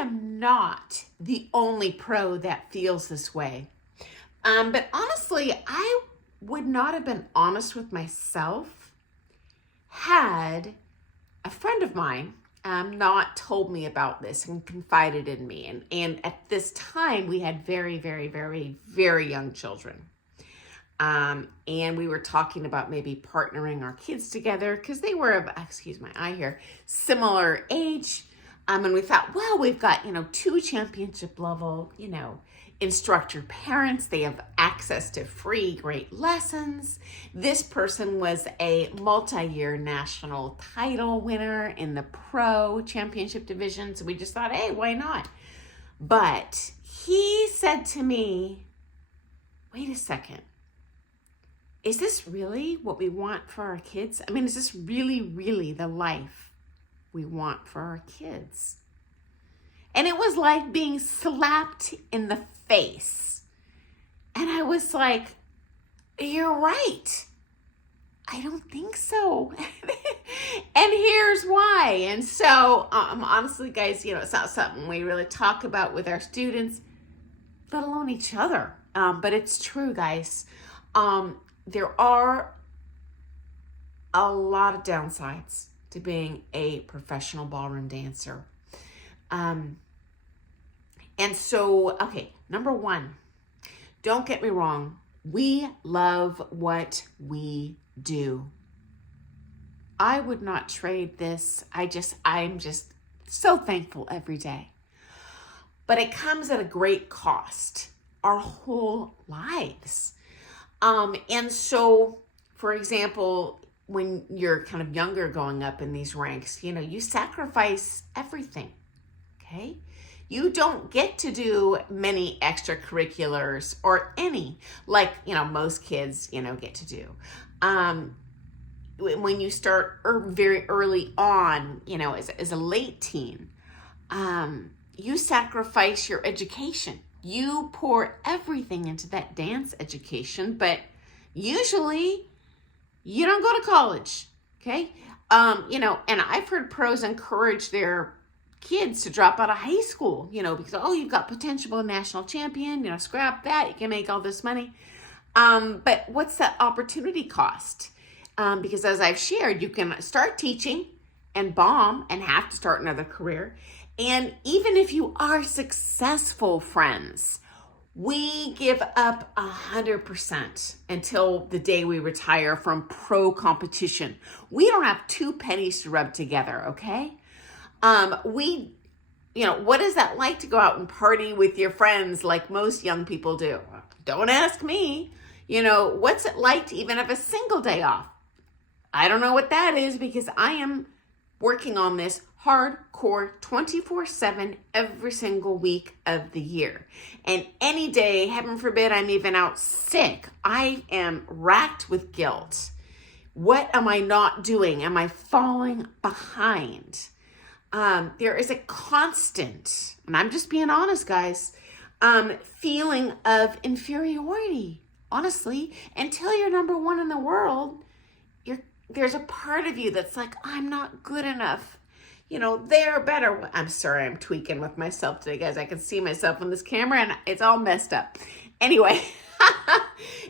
am not the only pro that feels this way. But honestly, I would not have been honest with myself had a friend of mine not told me about this and confided in me. And at this time, we had very, very, very, very young children. And we were talking about maybe partnering our kids together because they were, excuse my eye here, similar age. And we thought, well, we've got, 2 championship level, instructor parents. They have access to free, great lessons. This person was a multi-year national title winner in the pro championship division. So we just thought, hey, why not? But he said to me, wait a second. Is this really what we want for our kids? I mean, is this really, really the life we want for our kids? And it was like being slapped in the face. And I was like, you're right. I don't think so. And here's why. And so, honestly, guys, it's not something we really talk about with our students, let alone each other. But it's true, guys. There are a lot of downsides to being a professional ballroom dancer. And so, okay, number 1, don't get me wrong. We love what we do. I would not trade this. I'm just so thankful every day. But it comes at a great cost, our whole lives. And so, for example, when you're kind of younger going up in these ranks, you sacrifice everything, okay? You don't get to do many extracurriculars or any, like, most kids, get to do. When you start very early on, as a late teen, you sacrifice your education. You pour everything into that dance education, but usually you don't go to college, okay? And I've heard pros encourage their kids to drop out of high school, because, you've got potential national champion, scrap that, you can make all this money. But what's that opportunity cost? Because as I've shared, you can start teaching and bomb and have to start another career. And even if you are successful, friends, we give up 100% until the day we retire from pro competition. We don't have 2 pennies to rub together, okay? What is that like to go out and party with your friends like most young people do? Don't ask me. What's it like to even have a single day off? I don't know what that is because I am working on this hardcore 24/7 every single week of the year. And any day, heaven forbid, I'm even out sick, I am racked with guilt. What am I not doing? Am I falling behind? There is a constant, and I'm just being honest, guys, feeling of inferiority, honestly, until you're number 1 in the world. There's a part of you that's like, I'm not good enough. They're better. I'm sorry, I'm tweaking with myself today, guys. I can see myself on this camera and it's all messed up. Anyway,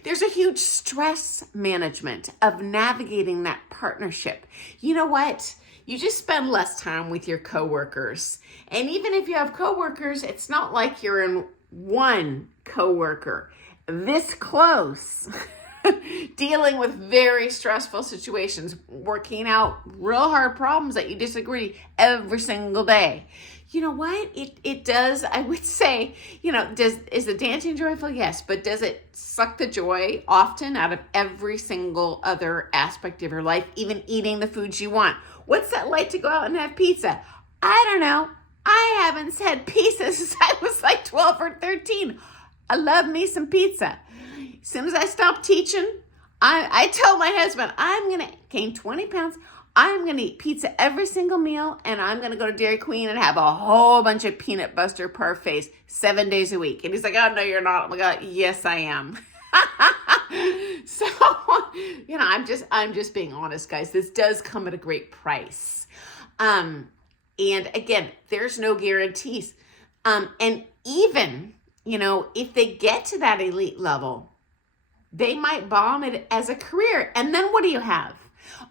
there's a huge stress management of navigating that partnership. You know what? You just spend less time with your coworkers. And even if you have coworkers, it's not like you're in one coworker this close. Dealing with very stressful situations, working out real hard problems that you disagree every single day. You know what? It does, I would say, is the dancing joyful? Yes, but does it suck the joy often out of every single other aspect of your life, even eating the foods you want? What's that like to go out and have pizza? I don't know. I haven't had pizza since I was like 12 or 13. I love me some pizza. As soon as I stopped teaching, I tell my husband, I'm going to gain 20 pounds. I'm going to eat pizza every single meal, and I'm going to go to Dairy Queen and have a whole bunch of peanut butter parfaits 7 days a week. And he's like, oh, no, you're not. I'm like, yes, I am. So, I'm just being honest, guys. This does come at a great price. And again, there's no guarantees. And even, if they get to that elite level, they might bomb it as a career. And then what do you have?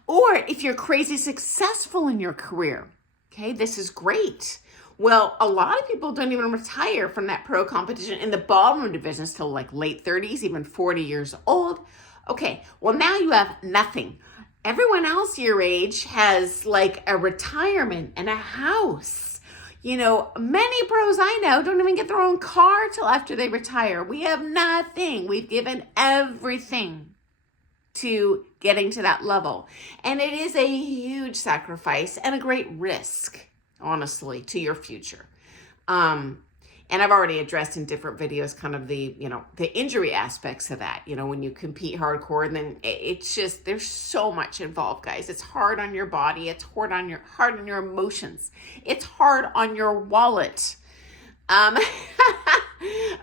Or if you're crazy successful in your career, okay, this is great. Well, a lot of people don't even retire from that pro competition in the ballroom division till like late 30s, even 40 years old. Okay, well now you have nothing. Everyone else your age has like a retirement and a house. Many pros I know don't even get their own car till after they retire. We have nothing. We've given everything to getting to that level. And it is a huge sacrifice and a great risk, honestly, to your future. And I've already addressed in different videos kind of the injury aspects of that, when you compete hardcore, and then it's just, there's so much involved, guys. It's hard on your body. It's hard on your emotions. It's hard on your wallet.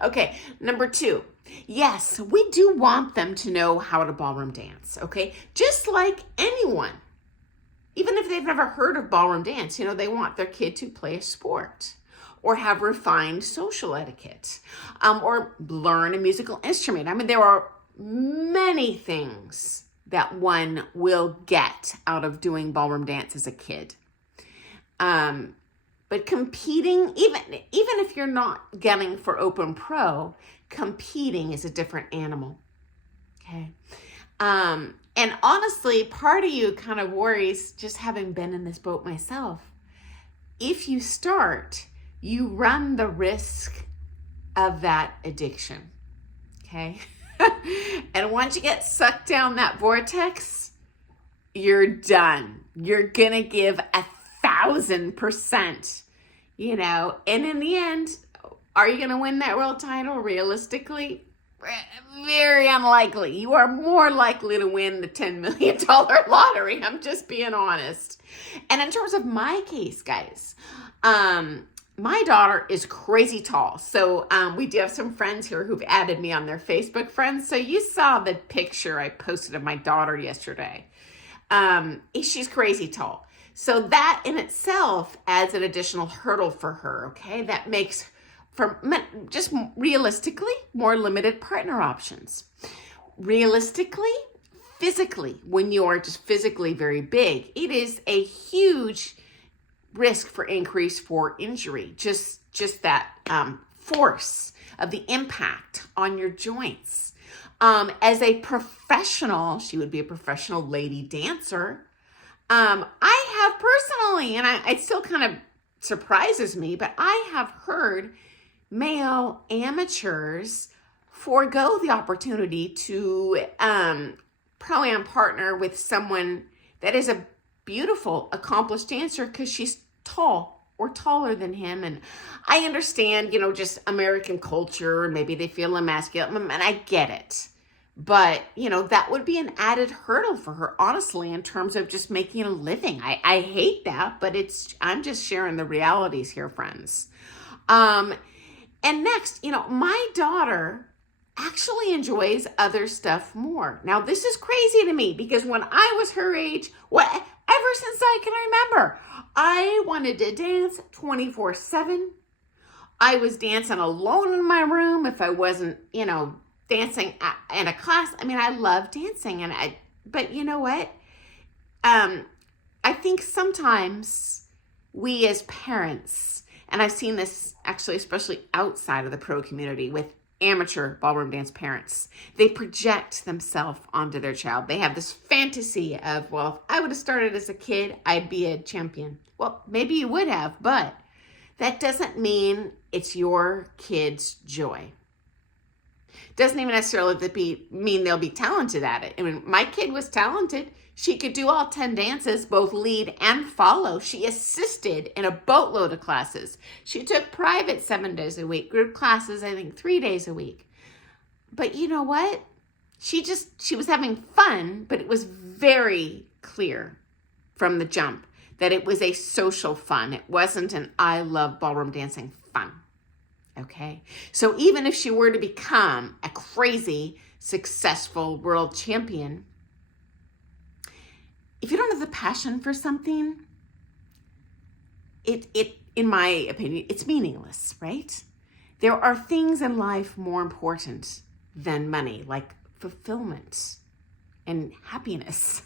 Okay, number 2. Yes, we do want them to know how to ballroom dance, okay? Just like anyone. Even if they've never heard of ballroom dance, they want their kid to play a sport or have refined social etiquette, or learn a musical instrument. I mean, there are many things that one will get out of doing ballroom dance as a kid. But competing, even if you're not getting for open pro, competing is a different animal, okay? And honestly, part of you kind of worries, just having been in this boat myself, if you start, you run the risk of that addiction, okay? And once you get sucked down that vortex, you're done. You're gonna give 1,000%, and in the end, are you gonna win that world title? Realistically, very unlikely. You are more likely to win the $10 million lottery. I'm just being honest. And in terms of my case, guys, my daughter is crazy tall. So we do have some friends here who've added me on their Facebook friends. So you saw the picture I posted of my daughter yesterday. She's crazy tall. So that in itself adds an additional hurdle for her, okay? That makes, for just realistically, more limited partner options. Realistically, physically, when you are just physically very big, it is a huge risk for increase for injury. Just that force of the impact on your joints. As a professional, she would be a professional lady dancer. I have personally, and it still kind of surprises me, but I have heard male amateurs forego the opportunity to pro-am partner with someone that is a beautiful, accomplished dancer because she's tall or taller than him. And I understand, just American culture, and maybe they feel emasculated, and I get it. But, that would be an added hurdle for her, honestly, in terms of just making a living. I hate that, but I'm just sharing the realities here, friends. And next, my daughter actually enjoys other stuff more. Now, this is crazy to me because when I was her age, ever since I can remember, I wanted to dance 24/7. I was dancing alone in my room if I wasn't, dancing in a class. I mean, I love dancing, but you know what? I think sometimes we as parents, and I've seen this actually, especially outside of the pro community with amateur ballroom dance parents, they project themselves onto their child. They have this fantasy of, well, if I would have started as a kid, I'd be a champion. Well, maybe you would have, but that doesn't mean it's your kid's joy. Doesn't even necessarily mean they'll be talented at it. I mean, my kid was talented. She could do all 10 dances, both lead and follow. She assisted in a boatload of classes. She took private 7 days a week, group classes, I think 3 days a week. But you know what? She was having fun, but it was very clear from the jump that it was a social fun. It wasn't an I love ballroom dancing fun. Okay, so even if she were to become a crazy, successful world champion, if you don't have the passion for something, in my opinion, it's meaningless, right? There are things in life more important than money, like fulfillment and happiness.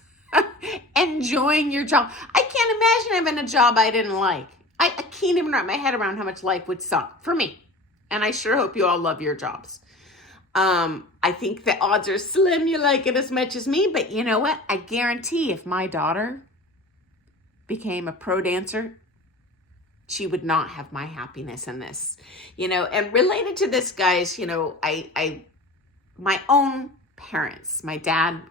Enjoying your job. I can't imagine having a job I didn't like. I can't even wrap my head around how much life would suck for me. And I sure hope you all love your jobs. I think the odds are slim you like it as much as me, but you know what? I guarantee if my daughter became a pro dancer, she would not have my happiness in this, and related to this, guys, my own parents, my dad,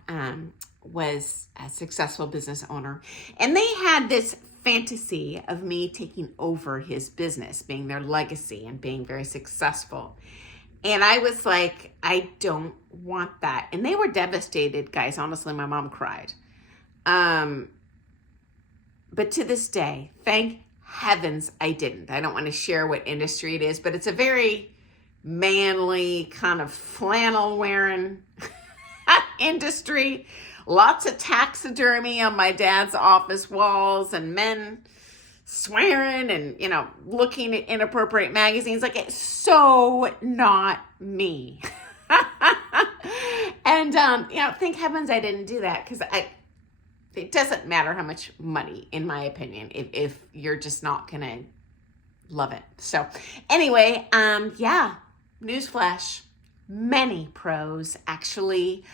was a successful business owner, and they had this fantasy of me taking over his business, being their legacy and being very successful. And I was like, I don't want that. And they were devastated, guys. Honestly, my mom cried. But to this day, thank heavens I didn't. I don't want to share what industry it is, but it's a very manly kind of flannel wearing industry. Lots of taxidermy on my dad's office walls and men swearing and, looking at inappropriate magazines. Like, it's so not me. And, thank heavens I didn't do that, because it doesn't matter how much money, in my opinion, if you're just not going to love it. So anyway, newsflash, many pros actually,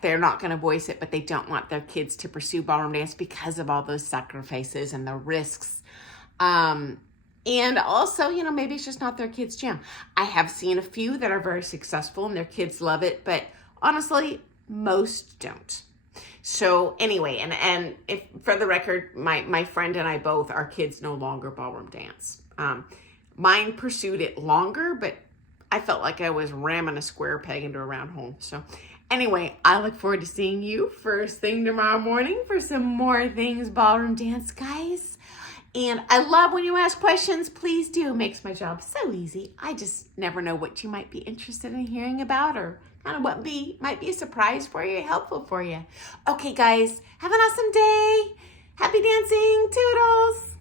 they're not going to voice it, but they don't want their kids to pursue ballroom dance because of all those sacrifices and the risks. And also, maybe it's just not their kids' jam. I have seen a few that are very successful and their kids love it, but honestly, most don't. So anyway, and if for the record, my friend and I both, our kids no longer ballroom dance. Mine pursued it longer, but I felt like I was ramming a square peg into a round hole. So anyway, I look forward to seeing you first thing tomorrow morning for some more things ballroom dance, guys. And I love when you ask questions. Please do. It makes my job so easy. I just never know what you might be interested in hearing about, or kind of what might be a surprise for you, helpful for you. Okay, guys, have an awesome day. Happy dancing. Toodles.